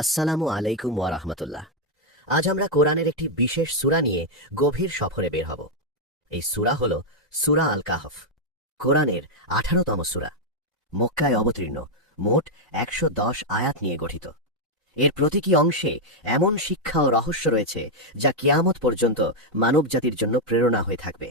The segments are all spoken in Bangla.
আসসালামু আলাইকুম ওয়া রাহমাতুল্লাহ। আজ আমরা কোরআনের একটি বিশেষ সূরা নিয়ে গভীর সফরে বের হব। এই সূরা হল সূরা আল কাহফ, কোরআনের 18তম সূরা, মক্কায় অবতীর্ণ, মোট 110 আয়াত নিয়ে গঠিত। এর প্রতিটি অংশে এমন শিক্ষা ও রহস্য রয়েছে যা কিয়ামত পর্যন্ত মানবজাতির জন্য প্রেরণা হয়ে থাকবে।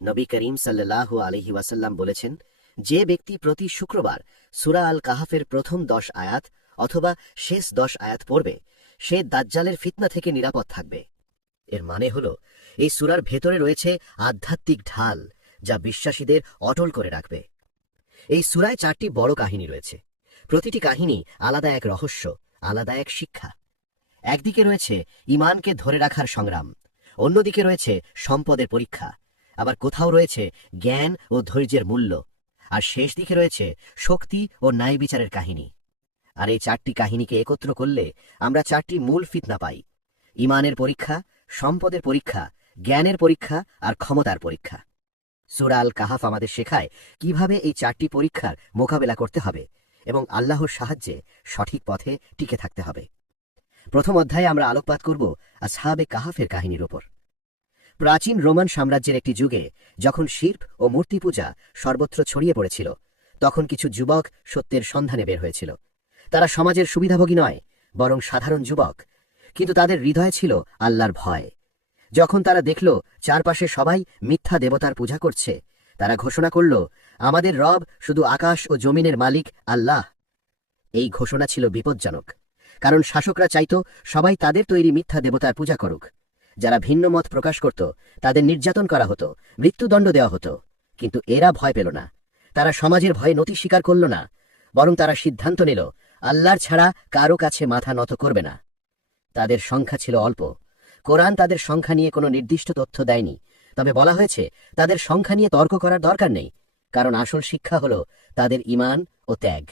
নবী করিম সাল্লাল্লাহু আলাইহি ওয়াসাল্লাম বলেছেন, যে ব্যক্তি প্রতি শুক্রবার সূরা আল কাহফের প্রথম 10 আয়াত অথবা শেষ 10 আয়াত পড়বে, সে দাজ্জালের ফিতনা থেকে নিরাপদ থাকবে। এর মানে হল, এই সূরার ভেতরে রয়েছে আধ্যাত্মিক ঢাল যা বিশ্বাসীদের অটল করে রাখবে। এই সূরায় 4টি বড় কাহিনী রয়েছে। প্রতিটি কাহিনী আলাদা এক রহস্য, আলাদা এক শিক্ষা। একদিকে রয়েছে ঈমানকে ধরে রাখার সংগ্রাম, অন্যদিকে রয়েছে সম্পদের পরীক্ষা, আবার কোথাও রয়েছে জ্ঞান ও ধৈর্যের মূল্য, আর শেষ দিকে রয়েছে শক্তি ও ন্যায় বিচারের কাহিনী। আর এই 4টি কাহিনীকে একত্র করলে আমরা 4টি মূল ফিতনা পাই: ঈমানের পরীক্ষা, সম্পদের পরীক্ষা, জ্ঞানের পরীক্ষা আর ক্ষমতার পরীক্ষা। সূরা আল কাহফ আমাদের শেখায় কিভাবে এই 4টি পরীক্ষার মোকাবেলা করতে হবে এবং আল্লাহর সাহায্যে সঠিক পথে টিকে থাকতে হবে। প্রথম অধ্যায়ে আমরা আলোকপাত করব আসহাবে কাহফের কাহিনীর উপর। প্রাচীন রোমান সাম্রাজ্যের একটি যুগে, যখন শিল্প ও মূর্তি পূজা সর্বত্র ছড়িয়ে পড়েছিল, তখন কিছু যুবক সত্যের সন্ধানে বের হয়েছিল। তারা সমাজের সুবিধাভোগী নয়, বরং সাধারণ যুবক, কিন্তু তাদের হৃদয়ে ছিল আল্লাহর ভয়। যখন তারা দেখল চারপাশে সবাই মিথ্যা দেবতার পূজা করছে, তারা ঘোষণা করল, আমাদের রব শুধু আকাশ ও জমিনের মালিক আল্লাহ। এই ঘোষণা ছিল বিপজ্জনক, কারণ শাসকরা চাইত সবাই তাদের তৈরি মিথ্যা দেবতার পূজা করুক। যারা ভিন্ন মত প্রকাশ করত তাদের নির্যাতন করা হতো, মৃত্যুদণ্ড দেওয়া হতো। কিন্তু এরা ভয় পেল না। তারা সমাজের ভয়ে নতি স্বীকার করল না, বরং তারা সিদ্ধান্ত নিল আল্লাহর ছাড়া কারো কাছে মাথা নত করবে না। তাদের সংখ্যা ছিল অল্প। কোরআন তাদের সংখ্যা নিয়ে কোনো নির্দিষ্ট তথ্য দেয়নি, তবে বলা হয়েছে তাদের সংখ্যা নিয়ে তর্ক করার দরকার নেই, কারণ আসল শিক্ষা হল তাদের ঈমান ও ত্যাগ।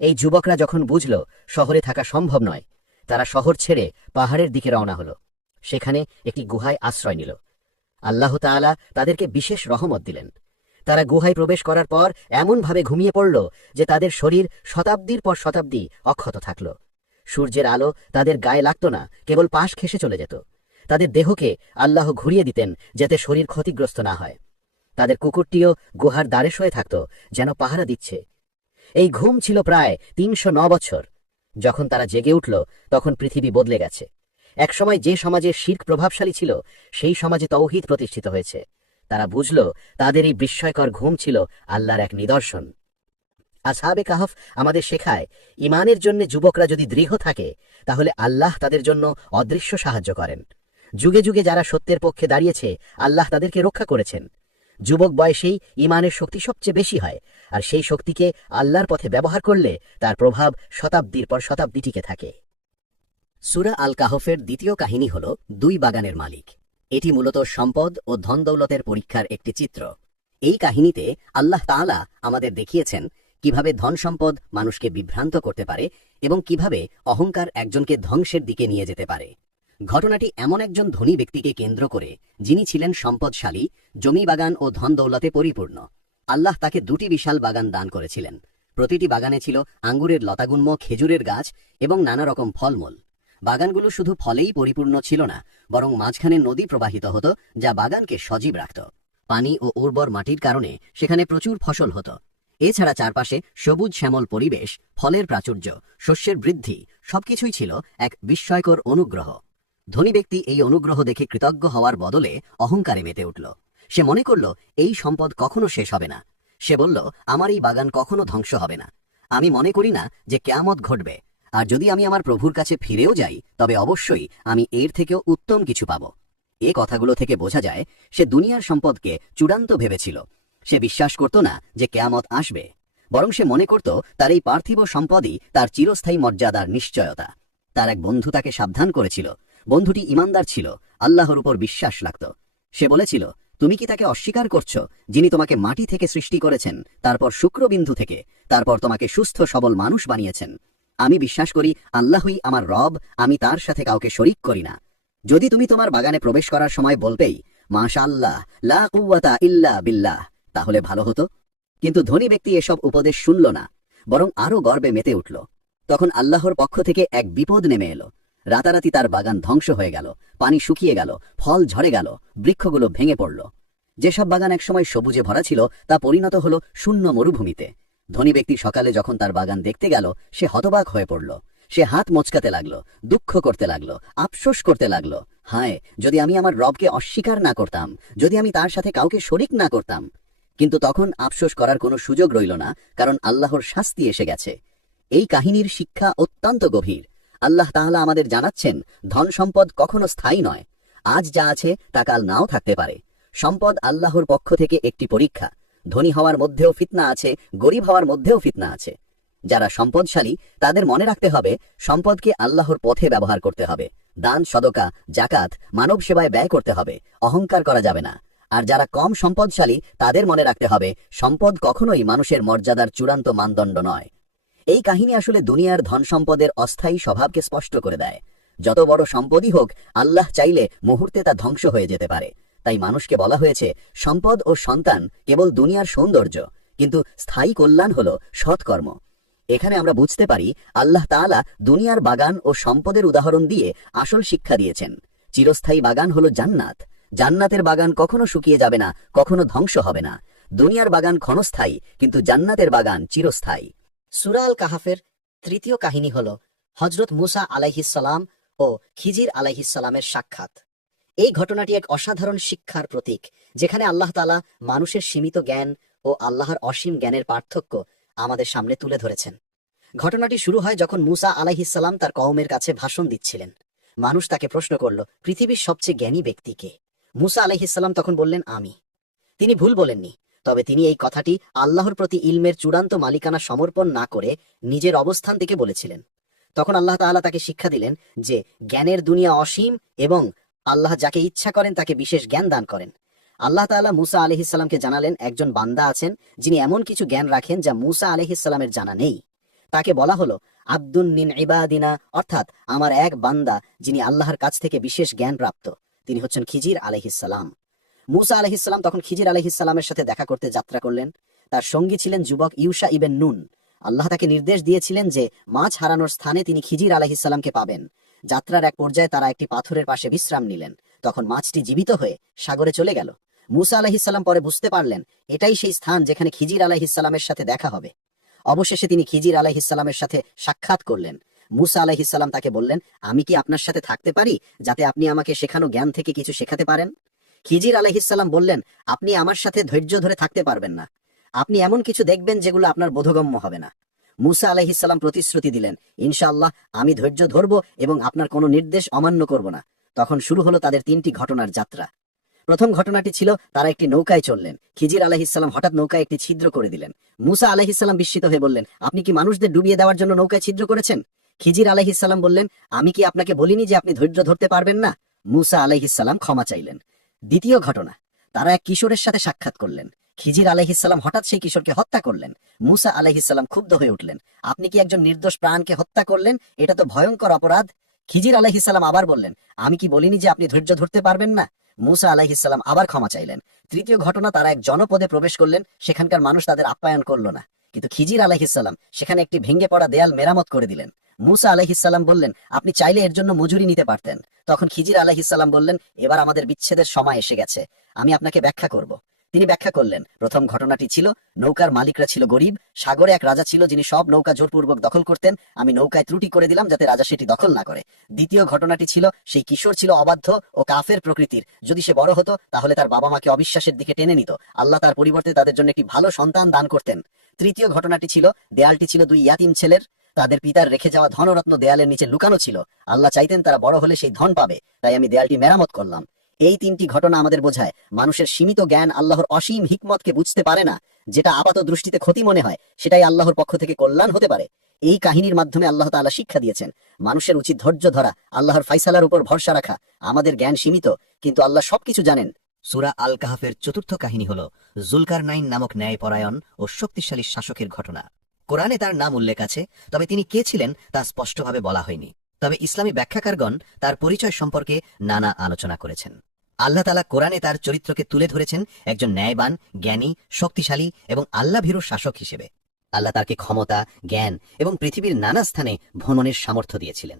এই যুবকরা যখন বুঝল শহরে থাকা সম্ভব নয়, তারা শহর ছেড়ে পাহাড়ের দিকে রওনা হল। সেখানে একটি গুহায় আশ্রয় নিল। আল্লাহ তাআলা তাদেরকে বিশেষ রহমত দিলেন। তারা গুহায় প্রবেশ করার পর এমনভাবে ঘুমিয়ে পড়ল যে তাদের শরীর শতাব্দীর পর শতাব্দী অক্ষত থাকল। সূর্যের আলো তাদের গায়ে লাগত না, কেবল পাশ ঘেঁষে চলে যেত। তাদের দেহকে আল্লাহ ঘুরিয়ে দিতেন যাতে শরীর ক্ষতিগ্রস্ত না হয়। তাদের কুকুরটিও গুহার দ্বারে শুয়ে থাকত, যেন পাহারা দিচ্ছে। এই ঘুম ছিল প্রায় 309 বছর। যখন তারা জেগে উঠল, তখন পৃথিবী বদলে গেছে। একসময় যে সমাজে শিরক প্রভাবশালী ছিল, সেই সমাজে তাওহীদ প্রতিষ্ঠিত হয়েছে। তারা বুঝল তাদের এই বিস্ময়কর ঘুম ছিল আল্লাহর এক নিদর্শন। আসহাবে কাহফ আমাদের শেখায়, ঈমানের জন্য যুবকরা যদি দৃঢ় থাকে, তাহলে আল্লাহ তাদের জন্য অদৃশ্য সাহায্য করেন। যুগে যুগে যারা সত্যের পক্ষে দাঁড়িয়েছে, আল্লাহ তাদেরকে রক্ষা করেছেন। যুবক বয়সেই ঈমানের শক্তি সবচেয়ে বেশি হয়, আর সেই শক্তিকে আল্লাহর পথে ব্যবহার করলে তার প্রভাব শতাব্দীর পর শতাব্দী টিকে থাকে। সূরা আল কাহফের দ্বিতীয় কাহিনী হল 2 বাগানের মালিক। এটি মূলত সম্পদ ও ধন দৌলতের পরীক্ষার একটি চিত্র। এই কাহিনীতে আল্লাহ তাআলা আমাদের দেখিয়েছেন কিভাবে ধন সম্পদ মানুষকে বিভ্রান্ত করতে পারে এবং কিভাবে অহংকার একজনকে ধ্বংসের দিকে নিয়ে যেতে পারে। ঘটনাটি এমন একজন ধনী ব্যক্তিকে কেন্দ্র করে, যিনি ছিলেন সম্পদশালী, জমি বাগান ও ধন দৌলতে পরিপূর্ণ। আল্লাহ তাকে 2টি বিশাল বাগান দান করেছিলেন। প্রতিটি বাগানে ছিল আঙ্গুরের লতাগুল্ম, খেজুরের গাছ এবং নানা রকম ফলমূল। বাগানগুলো শুধু ফলেই পরিপূর্ণ ছিল না, বরং মাঝখানে নদী প্রবাহিত হতো, যা বাগানকে সজীব রাখত। পানি ও উর্বর মাটির কারণে সেখানে প্রচুর ফসল হতো। এছাড়া চারপাশে সবুজ শ্যামল পরিবেশ, ফলের প্রাচুর্য, শস্যের বৃদ্ধি সবকিছুই ছিল এক বিস্ময়কর অনুগ্রহ। ধনী ব্যক্তি এই অনুগ্রহ দেখে কৃতজ্ঞ হওয়ার বদলে অহংকারে মেতে উঠল। সে মনে করল এই সম্পদ কখনো শেষ হবে না। সে বলল, আমার এই বাগান কখনো ধ্বংস হবে না। আমি মনে করি না যে কিয়ামত ঘটবে, আর যদি আমি আমার প্রভুর কাছে ফিরেও যাই, তবে অবশ্যই আমি এর থেকেও উত্তম কিছু পাব। এ কথাগুলো থেকে বোঝা যায় সে দুনিয়ার সম্পদকে চূড়ান্ত ভেবেছিল। সে বিশ্বাস করত না যে কিয়ামত আসবে, বরং সে মনে করত তার এই পার্থিব সম্পদই তার চিরস্থায়ী মর্যাদার নিশ্চয়তা। তার এক বন্ধু তাকে সাবধান করেছিল। বন্ধুটি ঈমানদার ছিল, আল্লাহর উপর বিশ্বাস রাখত। সে বলেছিল, তুমি কি তাকে অস্বীকার করছো, যিনি তোমাকে মাটি থেকে সৃষ্টি করেছেন, তারপর শুক্রবিন্দু থেকে, তারপর তোমাকে সুস্থ সবল মানুষ বানিয়েছেন? আমি বিশ্বাস করি আল্লাহই আমার রব, আমি তার সাথে কাউকে শরীক করি না। যদি তুমি তোমার বাগানে প্রবেশ করার সময় বলবেই, মাশাআল্লাহ, লা কুওয়াতা ইল্লা বিল্লাহ, তাহলে ভালো হতো। কিন্তু ধনী ব্যক্তি এসব উপদেশ শুনল না, বরং আরো গর্বে মেতে উঠল। তখন আল্লাহর পক্ষ থেকে এক বিপদ নেমে এলো। রাতারাতি তার বাগান ধ্বংস হয়ে গেল, পানি শুকিয়ে গেল, ফল ঝরে গেল, বৃক্ষগুলো ভেঙে পড়ল। যেসব বাগান একসময় সবুজে ভরা ছিল তা পরিণত হল শূন্য মরুভূমিতে। ধনী ব্যক্তি সকালে যখন তার বাগান দেখতে গেল, সে হতবাক হয়ে পড়ল। সে হাত মচকাতে লাগলো, দুঃখ করতে লাগলো, আফসোস করতে লাগলো, হায় যদি আমি আমার রবকে অস্বীকার না করতাম, যদি আমি তার সাথে কাউকে শরিক না করতাম। কিন্তু তখন আফসোস করার কোনো সুযোগ রইল না, কারণ আল্লাহর শাস্তি এসে গেছে। এই কাহিনীর শিক্ষা অত্যন্ত গভীর। আল্লাহ তাআলা আমাদের জানাচ্ছেন, ধন সম্পদ কখনো স্থায়ী নয়। আজ যা আছে তা কাল নাও থাকতে পারে। সম্পদ আল্লাহর পক্ষ থেকে একটি পরীক্ষা। ধনী হওয়ার মধ্যেও ফিতনা আছে, গরিব হওয়ার মধ্যেও ফিতনা আছে। যারা সম্পদশালী তাদের মনে রাখতে হবে, সম্পদকে আল্লাহর পথে ব্যবহার করতে হবে। দান, সদকা, জাকাত, মানব সেবায় ব্যয় করতে হবে। অহংকার করা যাবে না। আর যারা কম সম্পদশালী তাদের মনে রাখতে হবে, সম্পদ কখনোই মানুষের মর্যাদার চূড়ান্ত মানদণ্ড নয়। এই কাহিনী আসলে দুনিয়ার ধন সম্পদের অস্থায়ী স্বভাবকে স্পষ্ট করে দেয়। যত বড় সম্পদই হোক, আল্লাহ চাইলে মুহূর্তে তা ধ্বংস হয়ে যেতে পারে। তাই মানুষকে বলা হয়েছে, সম্পদ ও সন্তান কেবল দুনিয়ার সৌন্দর্য, কিন্তু স্থায়ী কল্যাণ হল সৎকর্ম। এখানে আমরা বুঝতে পারি, আল্লাহ তাআলা দুনিয়ার বাগান ও সম্পদের উদাহরণ দিয়ে আসল শিক্ষা দিয়েছেন। চিরস্থায়ী বাগান হল জান্নাত। জান্নাতের বাগান কখনো শুকিয়ে যাবে না, কখনো ধ্বংস হবে না। দুনিয়ার বাগান ক্ষণস্থায়ী, কিন্তু জান্নাতের বাগান চিরস্থায়ী। সূরা আল কাহাফের তৃতীয় কাহিনী হল হযরত মুসা আলাইহিসসালাম ও খিজির আলাইহিসসালামের সাক্ষাৎ। এই ঘটনাটি এক অসাধারণ শিক্ষার প্রতীক, যেখানে আল্লাহ তাআলা মানুষের সীমিত জ্ঞান ও আল্লাহর অসীম জ্ঞানের পার্থক্য আমাদের সামনে তুলে ধরেছেন। ঘটনাটি শুরু হয় যখন মুসা আলাইহিসসালাম তার কওমের কাছে ভাষণ দিচ্ছিলেন। মানুষ তাকে প্রশ্ন করল, পৃথিবীর সবচেয়ে জ্ঞানী ব্যক্তি কে? মুসা আলাইহিসসালাম তখন বললেন, আমি। তিনি ভুল বলেননি, তবে তিনি এই কথাটি আল্লাহর প্রতি ইলমের চূড়ান্ত মালিকানা সমর্পণ না করে নিজের অবস্থান থেকে বলেছিলেন। তখন আল্লাহ তাআলা তাকে শিক্ষা দিলেন যে জ্ঞানের দুনিয়া অসীম এবং আল্লাহ যাকে ইচ্ছা করেন তাকে বিশেষ জ্ঞান দান করেন। আল্লাহ তাআলা মুসা আলাইহিসসালামকে জানালেন, একজন বান্দা আছেন যিনি এমন কিছু জ্ঞান রাখেন যা মুসা আলাইহিসসালামের জানা নেই। তাকে বলা হলো আব্দুন মিন ইবাদিনা, অর্থাৎ আমার এক বান্দা যিনি আল্লাহর কাছ থেকে বিশেষ জ্ঞান প্রাপ্ত। তিনি হচ্ছেন খিজির আলাইহিসসালাম। মুসা আলাইহিসসালাম তখন খিজির আলাইহিসসালামের সাথে দেখা করতে যাত্রা করলেন। তার সঙ্গী ছিলেন যুবক ইউশা ইবেন নুন। আল্লাহ তাকে নির্দেশ দিয়েছিলেন যে মাছ হারানোর স্থানে তিনি খিজির আলাইহিসসালামকে পাবেন। যাত্রার এক পর্যায়ে তারা একটি পাথরের পাশে বিশ্রাম নিলেন। তখন মাছটি জীবিত হয়ে সাগরে চলে গেল। মুসা আলাইহিসসালাম পরে বুঝতে পারলেন এটাই সেই স্থান যেখানে খিজির আলাইহিসসালামের সাথে দেখা হবে। অবশেষে তিনি খিজির আলাইহিসসালামের সাথে সাক্ষাৎ করলেন। মুসা আলাইহিসসালাম তাকে বললেন, আমি কি আপনার সাথে থাকতে পারি, যাতে আপনি আমাকে শেখানো জ্ঞান থেকে কিছু শেখাতে পারেন? খিজির আলাইহিসসালাম বললেন, আপনি আমার সাথে ধৈর্য ধরে থাকতে পারবেন না। আপনি এমন কিছু দেখবেন যেগুলো আপনার বোধগম্য হবে না। মুসা আলাইহিসসালাম প্রতিশ্রুতি দিলেন, ইনশাআল্লাহ আমি ধৈর্য ধরব এবং আপনার কোনো নির্দেশ অমান্য করব না। তখন শুরু হলো তাদের তিনটি ঘটনার যাত্রা। প্রথম ঘটনাটি ছিল, তারা একটি নৌকায় চললেন। খিজির আলাইহিসসালাম হঠাৎ নৌকায় একটি ছিদ্র করে দিলেন। মুসা আলাইহিসসালাম বিস্মিত হয়ে বললেন, আপনি কি মানুষদের ডুবিয়ে দেওয়ার জন্য নৌকায় ছিদ্র করেছেন? খিজির আলাইহিসসালাম বললেন, আমি কি আপনাকে বলিনি যে আপনি ধৈর্য ধরতে পারবেন না? মুসা আলাইহিসসালাম ক্ষমা চাইলেন। দ্বিতীয় ঘটনা, তারা এক কিশোরের সাথে সাক্ষাৎ করলেন। খিজির আলাইহিসসালাম হঠাৎ সেই কিশোরকে হত্যা করলেন। মুসা আলাইহিসসালাম ক্ষুব্ধ হয়ে উঠলেন, আপনি কি একজন নির্দোষ প্রাণকে হত্যা করলেন? এটা তো ভয়ঙ্কর অপরাধ। খিজির আলাইহিসসালাম আবার বললেন, আমি কি বলিনি যে আপনি ধৈর্য ধরতে পারবেন না? মুসা আলাইহিসসালাম আবার ক্ষমা চাইলেন। তৃতীয় ঘটনা, তারা এক জনপদে প্রবেশ করলেন। সেখানকার মানুষ তাদের আপ্যায়ন করল না, কিন্তু খিজির আলাইহিসসালাম সেখানে একটি ভেঙে পড়া দেয়াল মেরামত করে দিলেন। মুসা আলাইহিসসালাম বললেন, আপনি চাইলে এর জন্য মজুরি নিতে পারতেন। তখন খিজির আলাইহিসসালাম বললেন, এবার আমাদের বিচ্ছেদের সময় এসে গেছে, আমি আপনাকে ব্যাখ্যা করব। তিনি ব্যাখ্যা করলেন, প্রথম ঘটনাটি ছিল, নৌকার মালিকরা ছিল গরিব। সাগরে এক রাজা ছিল যিনি সব নৌকা জোরপূর্বক দখল করতেন। আমি নৌকায় ত্রুটি করে দিলাম যাতে রাজা সেটি দখল না করে। দ্বিতীয় ঘটনাটি ছিল, সেই কিশোর ছিল অবাধ্য ও কাফের প্রকৃতির। যদি সে বড় হতো তাহলে তার বাবা মাকে অবিশ্বাসের দিকে টেনে নিত। আল্লাহ তার পরিবর্তে তাদের জন্য একটি ভালো সন্তান দান করতেন। তৃতীয় ঘটনাটি ছিল, দেয়ালটি ছিল দুই ইয়াতিম ছেলের। তাদের পিতার রেখে যাওয়া ধনরত্ন দেয়ালের নিচে লুকানো ছিল। আল্লাহ চাইতেন তারা বড় হলে সেই ধন পাবে, তাই আমি দেয়ালটি মেরামত করলাম। এই তিনটি ঘটনা আমাদের বোঝায়, মানুষের সীমিত জ্ঞান আল্লাহর অসীম হিকমতকে বুঝতে পারে না। যেটা আপাত দৃষ্টিতে ক্ষতি মনে হয়, সেটাই আল্লাহর পক্ষ থেকে কল্যাণ হতে পারে। এই কাহিনীর মাধ্যমে আল্লাহ তাআলা শিক্ষা দিয়েছেন, মানুষের উচিত ধৈর্য ধরা, আল্লাহর ফাইসালার উপর ভরসা রাখা। আমাদের জ্ঞান সীমিত, কিন্তু আল্লাহ সবকিছু জানেন। সূরা আল কাহাফের চতুর্থ কাহিনী হল জুলকারনাইন নামক ন্যায়পরায়ণ ও শক্তিশালী শাসকের ঘটনা। কোরআনে তার নাম উল্লেখ আছে, তবে তিনি কে ছিলেন তা স্পষ্টভাবে বলা হয়নি। তবে ইসলামী ব্যাখ্যাকারগণ তার পরিচয় সম্পর্কে নানা আলোচনা করেছেন। আল্লাহ তাআলা কোরআনে তার চরিত্রকে তুলে ধরেছেন একজন ন্যায়বান, জ্ঞানী, শক্তিশালী এবং আল্লাহ ভীরু শাসক হিসেবে। আল্লাহ তাকে ক্ষমতা, জ্ঞান এবং পৃথিবীর নানা স্থানে ভ্রমণের সামর্থ্য দিয়েছিলেন।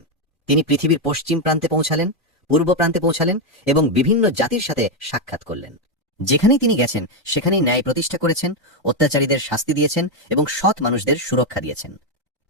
তিনি পৃথিবীর পশ্চিম প্রান্তে পৌঁছালেন, পূর্ব প্রান্তে পৌঁছালেন এবং বিভিন্ন জাতির সাথে সাক্ষাৎ করলেন। যেখানেই তিনি গেছেন সেখানেই ন্যায় প্রতিষ্ঠা করেছেন, অত্যাচারীদের শাস্তি দিয়েছেন এবং সৎ মানুষদের সুরক্ষা দিয়েছেন।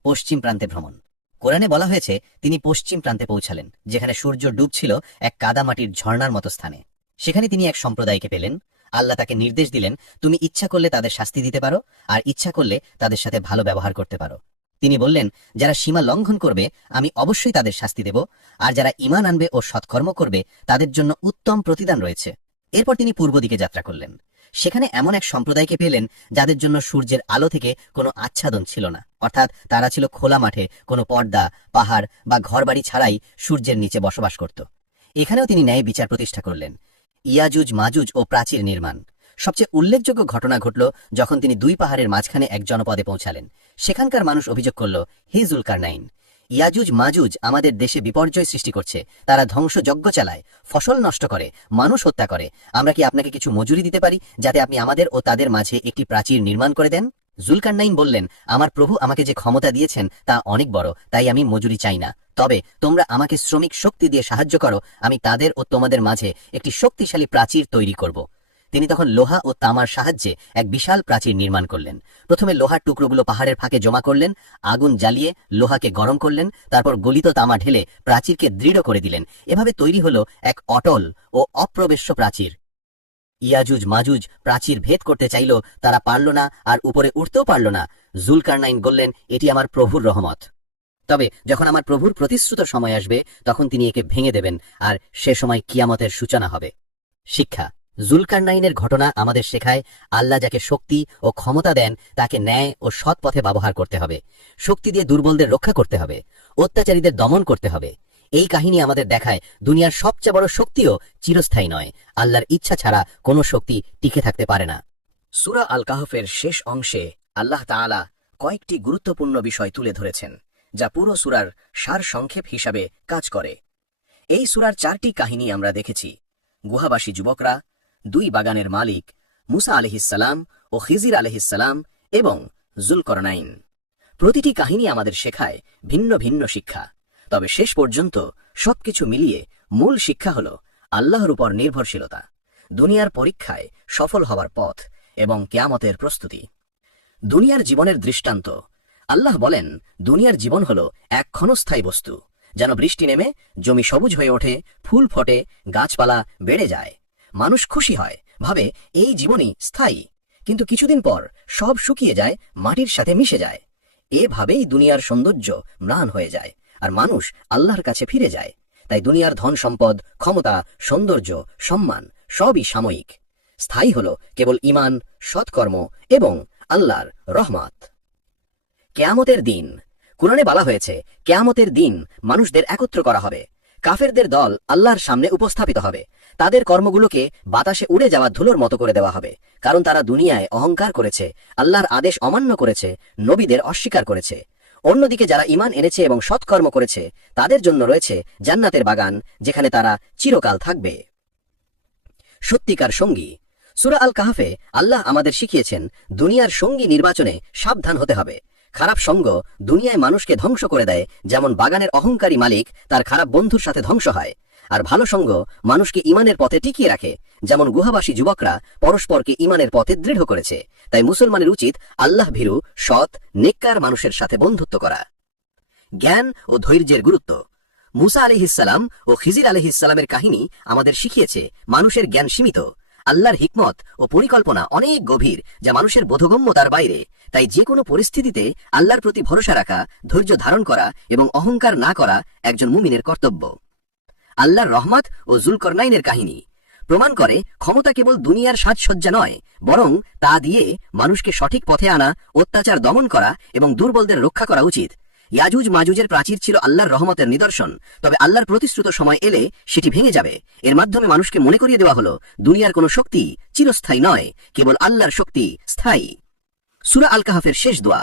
পশ্চিম প্রান্তে ভ্রমণ। কোরআনে বলা হয়েছে তিনি পশ্চিম প্রান্তে পৌঁছালেন, যেখানে সূর্য ডুবছিল এক কাদামাটির ঝর্ণার মতো স্থানে। সেখানে তিনি এক সম্প্রদায়কে পেলেন। আল্লাহ তাকে নির্দেশ দিলেন, তুমি ইচ্ছা করলে তাদের শাস্তি দিতে পারো, আর ইচ্ছা করলে তাদের সাথে ভালো ব্যবহার করতে পারো। তিনি বললেন, যারা সীমা লঙ্ঘন করবে আমি অবশ্যই তাদের শাস্তি দেব, আর যারা ঈমান আনবে ও সৎকর্ম করবে তাদের জন্য উত্তম প্রতিদান রয়েছে। এরপর তিনি পূর্ব দিকে যাত্রা করলেন। সেখানে এমন এক সম্প্রদায়কে পেলেন যাদের জন্য সূর্যের আলো থেকে কোনো আচ্ছাদন ছিল না, অর্থাৎ তারা ছিল খোলা মাঠে, কোনো পর্দা, পাহাড় বা ঘরবাড়ি ছাড়াই সূর্যের নিচে বসবাস করত। এখানেও তিনি ন্যায় বিচার প্রতিষ্ঠা করলেন। ইয়াজুজ মাজুজ ও প্রাচীর নির্মাণ। সবচেয়ে উল্লেখযোগ্য ঘটনা ঘটল যখন তিনি দুই পাহাড়ের মাঝখানে এক জনপদে পৌঁছালেন। সেখানকার মানুষ অভিযোগ করল, হে জুলকারনাইন, ইয়াজুজ মাজুজ আমাদের দেশে বিপর্যয় সৃষ্টি করছে। তারা ধ্বংসযজ্ঞ চালায়, ফসল নষ্ট করে, মানুষ হত্যা করে। আমরা কি আপনাকে কিছু মজুরি দিতে পারি যাতে আপনি আমাদের ও তাদের মাঝে একটি প্রাচীর নির্মাণ করে দেন? জুলকারনাইন বললেন, আমার প্রভু আমাকে যে ক্ষমতা দিয়েছেন তা অনেক বড়, তাই আমি মজুরি চাই না। তবে তোমরা আমাকে শ্রমিক শক্তি দিয়ে সাহায্য করো, আমি তাদের ও তোমাদের মাঝে একটি শক্তিশালী প্রাচীর তৈরি করব। তিনি তখন লোহা ও তামার সাহায্যে এক বিশাল প্রাচীর নির্মাণ করলেন। প্রথমে লোহার টুকরোগুলো পাহাড়ের ফাঁকে জমা করলেন, আগুন জ্বালিয়ে লোহাকে গরম করলেন, তারপর গলিত তামা ঢেলে প্রাচীরকে দৃঢ় করে দিলেন। এভাবে তৈরি হলো এক অটল ও অপ্রবেশ্য প্রাচীর। ইয়াজুজ মাজুজ প্রাচীর ভেদ করতে চাইল, তারা পারল না, আর উপরে উঠতেও পারল না। জুলকারনাইন বললেন, এটি আমার প্রভুর রহমত। তবে যখন আমার প্রভুর প্রতিশ্রুত সময় আসবে তখন তিনি একে ভেঙে দেবেন, আর সে সময় কিয়ামতের সূচনা হবে। শিক্ষা। জুলকারনাইনের ঘটনা আমাদের শেখায়, আল্লাহ যাকে শক্তি ও ক্ষমতা দেন তাকে ন্যায় ও সৎ পথে ব্যবহার করতে হবে। শক্তি দিয়ে দুর্বলদের রক্ষা করতে হবে, অত্যাচারীদের দমন করতে হবে। এই কাহিনী আমাদের দেখায় দুনিয়ার সবচেয়ে বড় শক্তিও চিরস্থায়ী নয়। আল্লাহর ইচ্ছা ছাড়া কোনো শক্তি টিকে থাকতে পারে না। সূরা আল কাহফের শেষ অংশে আল্লাহ তাআলা কয়েকটি গুরুত্বপূর্ণ বিষয় তুলে ধরেছেন, যা পুরো সূরার সারসংক্ষেপ হিসাবে কাজ করে। এই সূরার 4টি কাহিনী আমরা দেখেছি: গুহাবাসী যুবকরা, দুই বাগানের মালিক, মুসা আলাইহিসসালাম ও খিজির আলাইহিসসালাম এবং জুলকারনাইন। প্রতিটি কাহিনী আমাদের শেখায় ভিন্ন ভিন্ন শিক্ষা, তবে শেষ পর্যন্ত সবকিছু মিলিয়ে মূল শিক্ষা হল আল্লাহর উপর নির্ভরশীলতা, দুনিয়ার পরীক্ষায় সফল হওয়ার পথ এবং কিয়ামতের প্রস্তুতি। দুনিয়ার জীবনের দৃষ্টান্ত। আল্লাহ বলেন, দুনিয়ার জীবন হল এক ক্ষণস্থায়ী বস্তু, যেন বৃষ্টি নেমে জমি সবুজ হয়ে ওঠে, ফুল ফোটে, গাছপালা বেড়ে যায়। মানুষ খুশি হয়, ভাবে এই জীবনই স্থায়ী, কিন্তু কিছুদিন পর সব শুকিয়ে যায়, মাটির সাথে মিশে যায়। এভাবেই দুনিয়ার সৌন্দর্য ম্লান হয়ে যায়, আর মানুষ আল্লাহর কাছে ফিরে যায়। তাই দুনিয়ার ধন সম্পদ, ক্ষমতা, সৌন্দর্য, সম্মান সবই সাময়িক। স্থায়ী হল কেবল ঈমান, সৎকর্ম এবং আল্লাহর রহমত। কিয়ামতের দিন। কুরআনে বলা হয়েছে, কিয়ামতের দিন মানুষদের একত্র করা হবে। কাফেরদের দল আল্লাহর সামনে উপস্থাপিত হবে। তাদের কর্মগুলোকে বাতাসে উড়ে যাওয়া ধুলোর মতো করে দেওয়া হবে, কারণ তারা দুনিয়ায় অহংকার করেছে, আল্লাহর আদেশ অমান্য করেছে, নবীদের অস্বীকার করেছে। অন্যদিকে যারা ঈমান এনেছে এবং সৎকর্ম করেছে তাদের জন্য রয়েছে জান্নাতের বাগান, যেখানে তারা চিরকাল থাকবে। সত্যিকার সঙ্গী। সূরা আল কাহফে আল্লাহ আমাদের শিখিয়েছেন, দুনিয়ার সঙ্গী নির্বাচনে সাবধান হতে হবে। খারাপ সঙ্গ দুনিয়ায় মানুষকে ধ্বংস করে দেয়, যেমন বাগানের অহংকারী মালিক তার খারাপ বন্ধুর সাথে ধ্বংস হয়। আর ভালো সঙ্গ মানুষকে ঈমানের পথে টিকিয়ে রাখে, যেমন গুহাবাসী যুবকরা পরস্পরকে ঈমানের পথে দৃঢ় করেছে। তাই মুসলমানের উচিত আল্লাহ ভীরু, সৎ, নেককার মানুষের সাথে বন্ধুত্ব করা। জ্ঞান ও ধৈর্যের গুরুত্ব। মুসা আলাইহিসসালাম ও খিজির আলাইহিসসালামের কাহিনী আমাদের শিখিয়েছে, মানুষের জ্ঞান সীমিত, আল্লাহর হিকমত ও পরিকল্পনা অনেক গভীর, যা মানুষের বোধগম্যতার বাইরে। তাই যে কোনো পরিস্থিতিতে আল্লাহর প্রতি ভরসা রাখা, ধৈর্য ধারণ করা এবং অহংকার না করা একজন মুমিনের কর্তব্য। আল্লাহর রহমত ও জুলকারনাইনের কাহিনী প্রমাণ করে, ক্ষমতা কেবল দুনিয়ার সাজসজ্জা নয়, বরং তা দিয়ে মানুষকে সঠিক পথে আনা, অত্যাচার দমন করা এবং দুর্বলদের রক্ষা করা উচিত। ইয়াজুজ মাজুজের প্রাচীর ছিল আল্লাহর রহমতের নিদর্শন, তবে আল্লাহর প্রতিশ্রুত সময় এলে সেটি ভেঙে যাবে। এর মাধ্যমে মানুষকে মনে করিয়ে দেওয়া হলো, দুনিয়ার কোনো শক্তি চিরস্থায়ী নয়, কেবল আল্লাহর শক্তি স্থায়ী। সূরা আল কাহফের শেষ দোয়া।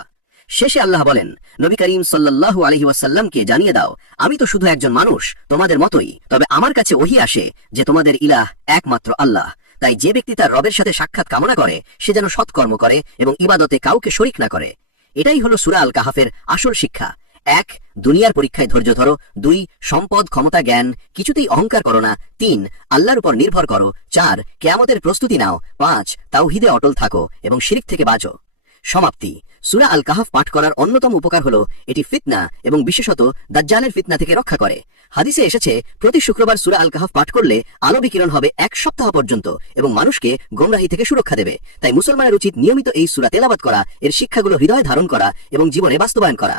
শেষে আল্লাহ বলেন, নবী করিম সাল্লাল্লাহু আলাইহি ওয়াসাল্লামকে জানিয়ে দাও, আমি তো শুধু একজন মানুষ, তোমাদের মতোই, তবে আমার কাছে ওহী আসে যে তোমাদের ইলাহ একমাত্র আল্লাহ। তাই যে ব্যক্তি তার রবের সাথে সাক্ষাৎ কামনা করে সে যেন সৎকর্ম করে এবং ইবাদতে কাউকে শরীক না করে। এটাই হলো সূরা আল কাহাফের আসল শিক্ষা। 1. দুনিয়ার পরীক্ষায় ধৈর্য ধরো। 2. সম্পদ, ক্ষমতা, জ্ঞান কিছুতেই অহংকার করো না। 3. আল্লাহর উপর নির্ভর করো। 4. কিয়ামতের প্রস্তুতি নাও। 5. তাওহীদে অটল থাকো এবং শিরক থেকে বাঁচো। সমাপ্তি। সূরা আল কাহাফ পাঠ করার অন্যতম উপকার হলো এটি ফিতনা এবং বিশেষত দাজ্জালের ফিতনা থেকে রক্ষা করে। হাদিসে এসেছে প্রতি শুক্রবার সূরা আল কাহাফ পাঠ করলে আলো বিকিরণ হবে 1 সপ্তাহ পর্যন্ত এবং মানুষকে গোমরাহি থেকে সুরক্ষা দেবে। তাই মুসলমানের উচিত নিয়মিত এই সূরা তেলাওয়াত করা, এর শিক্ষাগুলো হৃদয়ে ধারণ করা এবং জীবনে বাস্তবায়ন করা।